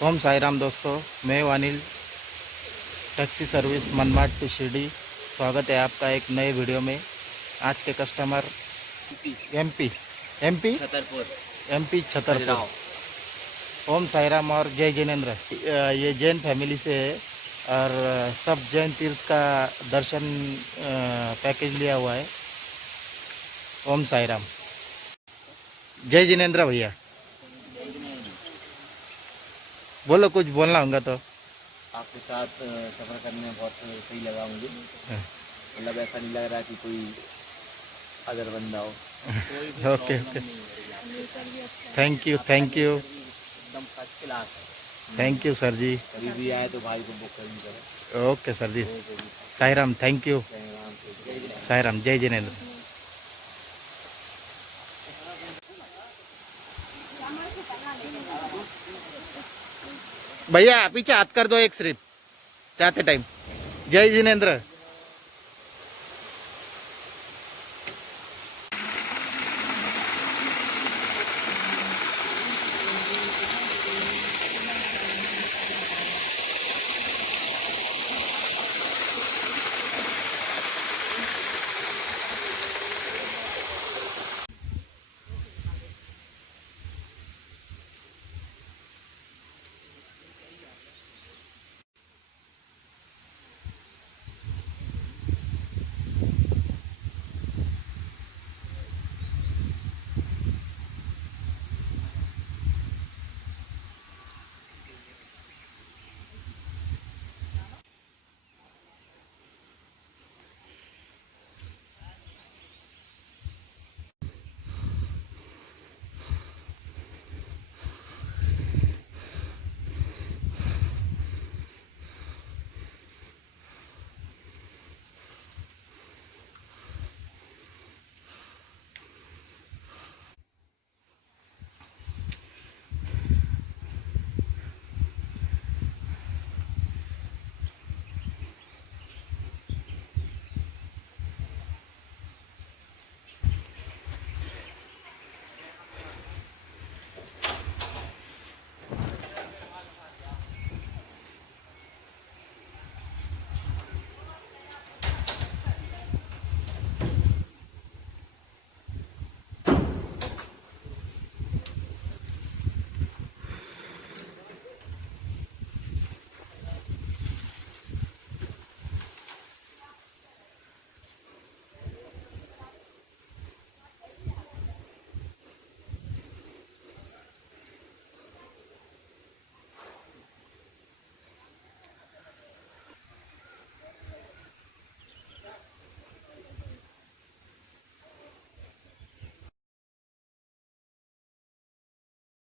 ओम साई राम दोस्तों, मैं वानिल taxi service Manmad to Shirdi. स्वागत है आपका एक नए वीडियो में। आज के customer MP MP Chhatarpur MP Chhatarpur. Khajuraho. Om Sai Ram और जय जिनेन्द्र। ये जैन फैमिली से है और सब जैन तीर्थ का दर्शन पैकेज लिया हुआ है। ओम साई राम, जय जिनेन्द्र भैया। बोलो, कुछ बोलना होगा तो। आपके साथ सफ़र करने में बहुत सही लगा मुझे। मतलब ऐसा नहीं लग रहा कि कोई अदर बंदा हो। Okay okay, thank you thank you एकदम फर्स्ट क्लास है। Thank you sir ji. कभी भी आए तो भाई को बुक करनी पड़े। Okay sir ji. Sai Ram, thank you. Sai Ram, जय जिनेन्द्र। भैया पीछे हाथ कर दो एक सिर्फ जाते टाइम। जय जिनेन्द्र।